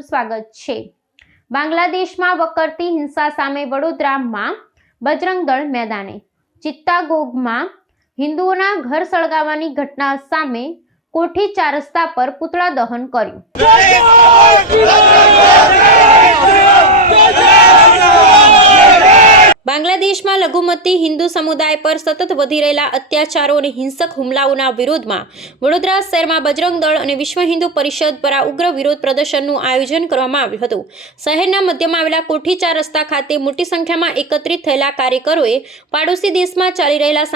આપનું સ્વાગત છે। બાંગ્લાદેશમાં વકરતી હિંસા સામે વડોદરામાં બજરંગ દળ મેદાને। ચિત્તાગોંગમાં હિન્દુઓના ઘર સળગાવવાની ઘટના સામે કોઠી 4 રસ્તા પર પુતળા દહન કર્યું। બાંગ્લાદેશમાં લઘુમતી હિન્દુ સમુદાય પર સતત વધી રહેલા અત્યાચારો અને હિંસક હુમલાઓના વિરોધમાં વડોદરા શહેરમાં બજરંગ દળ અને વિશ્વ હિન્દુ પરિષદ દ્વારા ઉગ્ર વિરોધ પ્રદર્શનનું આયોજન કરવામાં આવ્યું હતું। શહેરના મધ્યમાં આવેલા કોઠી 4 રસ્તા ખાતે મોટી સંખ્યામાં એકત્રિત થયેલા કાર્યકરોએ પાડોશી દેશમાં ચાલી રહેલા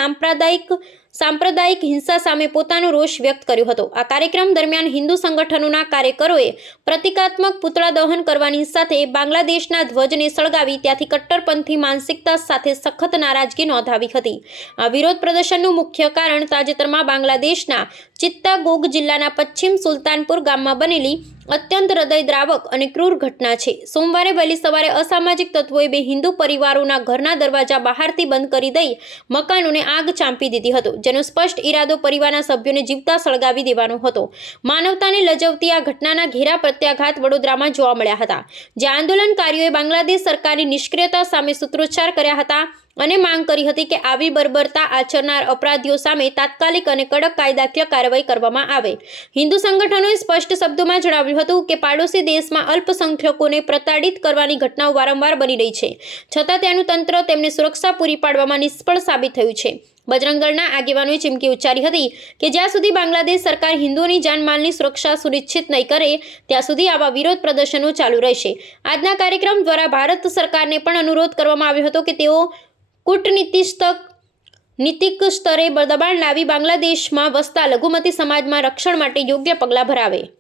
સાંપ્રદાયિક હિંસા સામે પોતાનો રોષ વ્યક્ત કર્યો હતો। આ કાર્યક્રમ દરમિયાન હિન્દુ સંગઠનોના કાર્યકરોએ પ્રતિકાત્મક પુતળા દહન કરવાની સાથે બાંગ્લાદેશના ધ્વજને સળગાવી ત્યાંથી કટ્ટરપંથી માનસિકતા સાથે સખત નારાજગી નોંધાવી હતી। આ વિરોધ પ્રદર્શનનું મુખ્ય કારણ તાજેતરમાં બાંગ્લાદેશના ચિત્તાગોંગ જિલ્લાના પશ્ચિમ સુલતાનપુર ગામમાં બનેલી અત્યંત હૃદયદ્રાવક અને ક્રૂર ઘટના છે। સોમવારે વહેલી સવારે અસામાજિક તત્વોએ 2 હિન્દુ પરિવારોના ઘરના દરવાજા બહારથી બંધ કરી દઈ મકાનોને આગ ચાંપી દીધી હતો, જેનો સ્પષ્ટ ઈરાદો પરિવારના સભ્યોને જીવતા સળગાવી દેવાનો હતો। માનવતાને લજવતી આ ઘટનાના ઘેરા પ્રત્યાઘાત વડોદરામાં જોવા મળ્યા હતા, જ્યાં આંદોલનકારીઓએ બાંગ્લાદેશ સરકારની નિષ્ક્રિયતા સામે સૂત્રોચ્ચાર કર્યા હતા અને માંગ કરી હતી કે આવી બર્બરતા આચરનાર અપરાધીઓ સામે તાત્કાલિક અને કડક કાયદાકીય કાર્યવાહી કરવામાં આવે। હિન્દુ સંગઠનોએ સ્પષ્ટ શબ્દોમાં જણાવ્યું હતું કે પાડોશી દેશમાં અલ્પસંખ્યકોને પ્રતાડિત કરવાની ઘટનાઓ વારંવાર બની રહી છે, છતાં ત્યાંનું તંત્ર તેમને સુરક્ષા પૂરી પાડવામાં નિષ્ફળ સાબિત થયું છે। બજરંગ દળના આગેવાનોએ ચીમકી ઉચ્ચારી હતી કે જ્યાં સુધી બાંગ્લાદેશ સરકાર હિન્દુઓની જાનમાલની સુરક્ષા સુનિશ્ચિત નહીં કરે ત્યાં સુધી આવા વિરોધ પ્રદર્શનો ચાલુ રહેશે। આજના કાર્યક્રમ દ્વારા ભારત સરકારને પણ અનુરોધ કરવામાં આવ્યો હતો કે તેઓ કૂટનીતિક સ્તરે દબાણ લાવી બાંગ્લાદેશમાં વસતા લઘુમતી સમાજમાં રક્ષણ માટે યોગ્ય પગલાં ભરાવે।